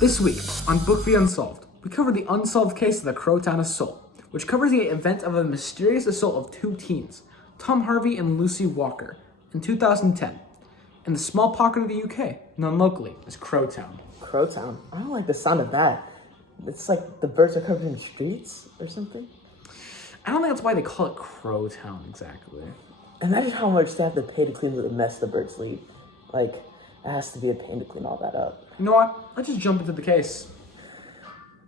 This week on BookFeed Unsolved, we cover the unsolved case of the Crowtown assault, which covers the event of a mysterious assault of two teens, Tom Harvey and Lucy Walker, in 2010, in the small pocket of the UK, known locally as Crowtown. Crowtown? I don't like the sound of that. It's like the birds are covered in streets or something. I don't think that's why they call it Crowtown exactly. Imagine how much they have to pay to clean the mess the birds leave. Like, it has to be a pain to clean all that up. You know what? Let's just jump into the case.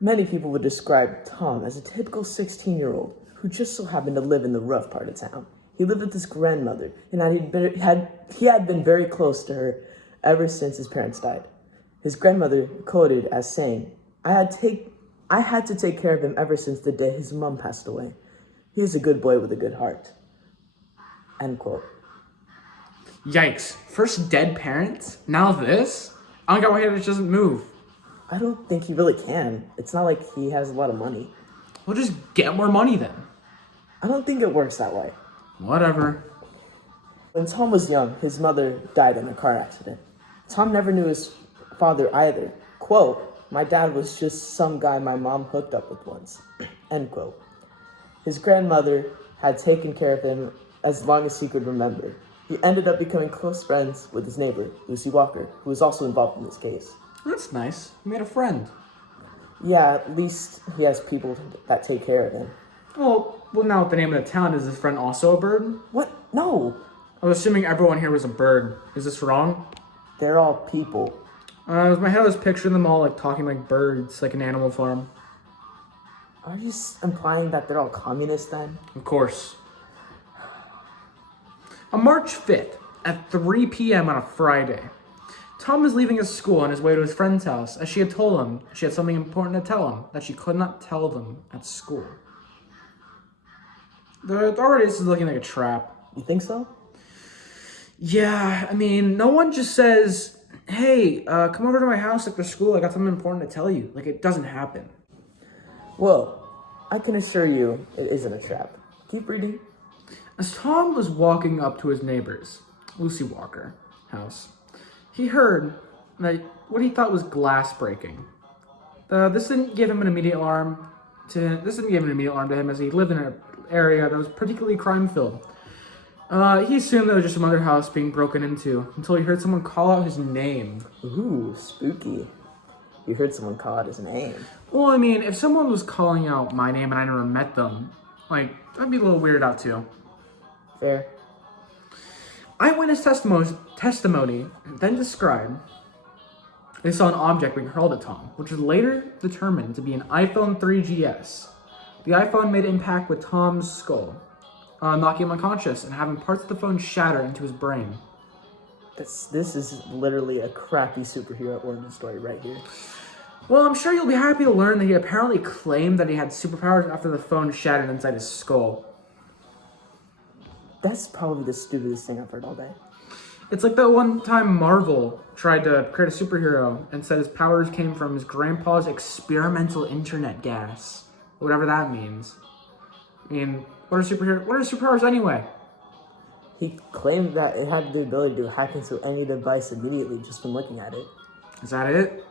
Many people would describe Tom as a typical 16-year-old who just so happened to live in the rough part of town. He lived with his grandmother, and he had been very close to her ever since his parents died. His grandmother quoted as saying, I had to take care of him ever since the day his mom passed away. He's a good boy with a good heart. End quote. Yikes. First dead parents, now this? I don't get why he just doesn't move. I don't think he really can. It's not like he has a lot of money. We'll just get more money then. I don't think it works that way. Whatever. When Tom was young, his mother died in a car accident. Tom never knew his father either. Quote, my dad was just some guy my mom hooked up with once. End quote. His grandmother had taken care of him as long as he could remember. He ended up becoming close friends with his neighbor, Lucy Walker, who was also involved in this case. That's nice. He made a friend. Yeah, at least he has people that take care of him. Well, now with the name of the town, is his friend also a bird? What? No. I was assuming everyone here was a bird. Is this wrong? They're all people. In my head, I was picturing them all like talking like birds, like an animal farm. Are you implying that they're all communists then? Of course. On March 5th, at 3 p.m. on a Friday, Tom was leaving his school on his way to his friend's house, as she had told him she had something important to tell him that she could not tell them at school. Already this is looking like a trap. You think so? Yeah, I mean, no one just says, hey, come over to my house after school, I got something important to tell you. Like, it doesn't happen. Well, I can assure you it isn't a trap. Keep reading. As Tom was walking up to his neighbor's, Lucy Walker, house, he heard what he thought was glass breaking. This didn't give him an immediate alarm to him, as he lived in an area that was particularly crime-filled. He assumed that it was just some other house being broken into until he heard someone call out his name. Ooh, spooky. You heard someone call out his name. Well, I mean, if someone was calling out my name and I never met them, like, I'd be a little weirded out too. Fair. Eyewitness testimony then described they saw an object being hurled at Tom, which was later determined to be an iPhone 3GS. The iPhone made impact with Tom's skull, knocking him unconscious and having parts of the phone shatter into his brain. This is literally a crappy superhero origin story right here. Well, I'm sure you'll be happy to learn that he apparently claimed that he had superpowers after the phone shattered inside his skull. That's probably the stupidest thing I've heard all day. It's like that one time Marvel tried to create a superhero and said his powers came from his grandpa's experimental internet gas. Whatever that means. I mean, what are superpowers anyway? He claimed that it had the ability to hack into any device immediately just from looking at it. Is that it?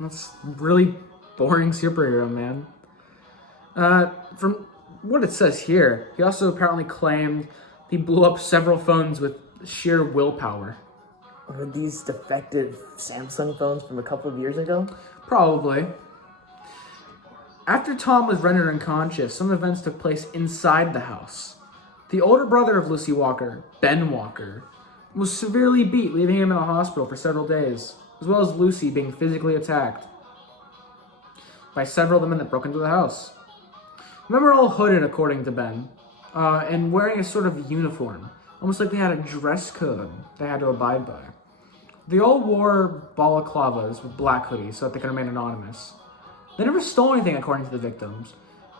That's really boring superhero, man. From what it says here, he also apparently claimed he blew up several phones with sheer willpower. Were these defective Samsung phones from a couple of years ago? Probably. After Tom was rendered unconscious, some events took place inside the house. The older brother of Lucy Walker, Ben Walker, was severely beat, leaving him in a hospital for several days, as well as Lucy being physically attacked by several of the men that broke into the house. The men were all hooded, according to Ben, and wearing a sort of uniform, almost like they had a dress code they had to abide by. They all wore balaclavas with black hoodies so that they could remain anonymous. They never stole anything, according to the victims.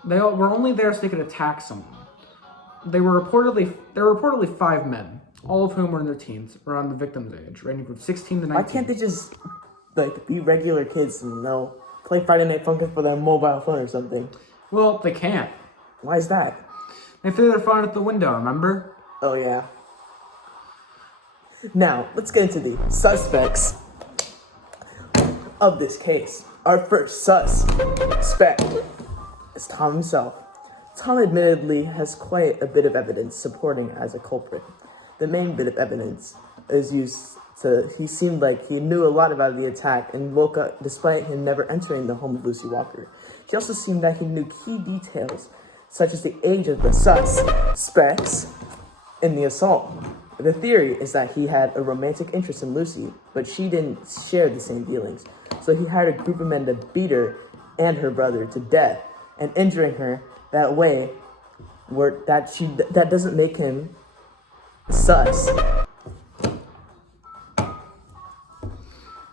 They were only there so they could attack someone. There were reportedly 5 men, all of whom were in their teens, around the victim's age, ranging from 16 to 19. Why can't they just, be regular kids and, play Friday Night Funkin' for their mobile phone or something? Well, they can't. Why is that? They threw their phone at the window, remember? Oh, yeah. Now, let's get into the suspects. of this case. Our first suspect is Tom himself. Tom admittedly has quite a bit of evidence supporting as a culprit. The main bit of evidence is he seemed like he knew a lot about the attack and woke up despite him never entering the home of Lucy Walker. He also seemed that he knew key details, such as the age of the suspects in the assault. The theory is that he had a romantic interest in Lucy, but she didn't share the same feelings. So he hired a group of men to beat her and her brother to death and injuring her that way that doesn't make him sus.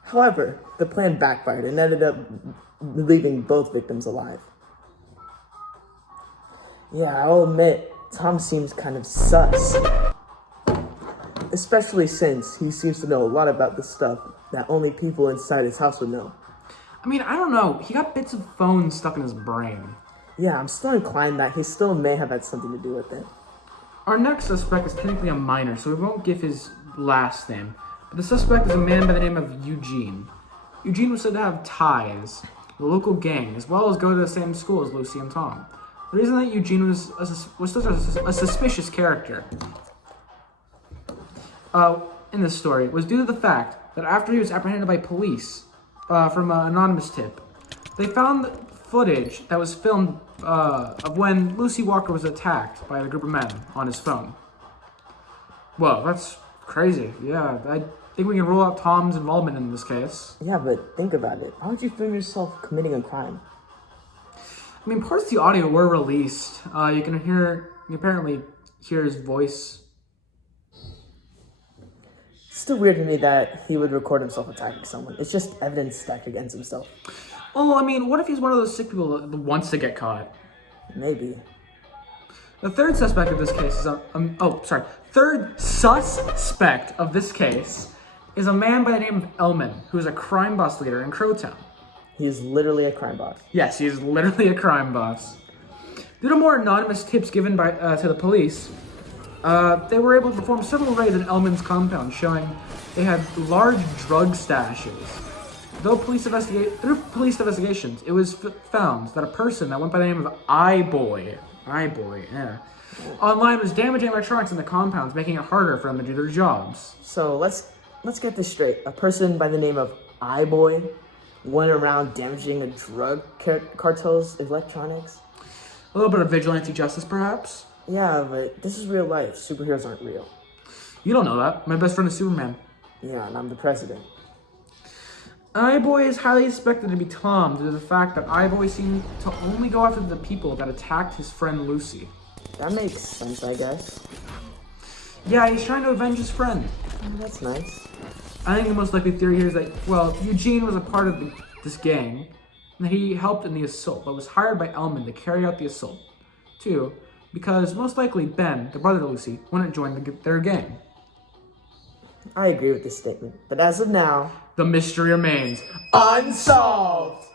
However, the plan backfired and ended up leaving both victims alive. Yeah, I'll admit, Tom seems kind of sus. Especially since he seems to know a lot about the stuff that only people inside his house would know. I mean, I don't know. He got bits of phone stuck in his brain. Yeah, I'm still inclined that he still may have had something to do with it. Our next suspect is technically a minor, so we won't give his last name. But the suspect is a man by the name of Eugene. Eugene was said to have ties with a local gang, as well as go to the same school as Lucy and Tom. The reason that Eugene was such a suspicious character in this story was due to the fact that after he was apprehended by police from an anonymous tip, they found footage that was filmed of when Lucy Walker was attacked by a group of men on his phone. Whoa, that's crazy. Yeah, I think we can rule out Tom's involvement in this case. Yeah, but think about it. Why would you film yourself committing a crime? I mean, parts of the audio were released. You can apparently hear his voice. It's still weird to me that he would record himself attacking someone. It's just evidence stacked against himself. Oh, I mean, what if he's one of those sick people that wants to get caught? Maybe. The third suspect of this case is third suspect of this case is a man by the name of Elman, who is a crime boss leader in Crowtown. He is literally a crime boss. Yes, he is literally a crime boss. Due to more anonymous tips given to the police, they were able to perform several raids in Elman's compound, showing they had large drug stashes. Through police investigations, it was found that a person that went by the name of iBoy, online was damaging electronics in the compounds, making it harder for them to do their jobs. So let's get this straight. A person by the name of iBoy went around damaging a drug cartel's electronics? A little bit of vigilante justice, perhaps? Yeah, but this is real life. Superheroes aren't real. You don't know that. My best friend is Superman. Yeah, and I'm the president. iBoy is highly suspected to be Tom due to the fact that iBoy seemed to only go after the people that attacked his friend Lucy. That makes sense, I guess. Yeah, he's trying to avenge his friend. Oh, that's nice. I think the most likely theory here is that, well, Eugene was a part of this gang, and that he helped in the assault, but was hired by Elman to carry out the assault. 2, because most likely Ben, the brother to Lucy, wouldn't join their gang. I agree with this statement, but as of now, the mystery remains unsolved!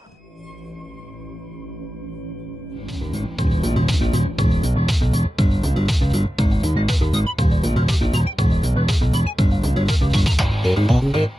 Okay.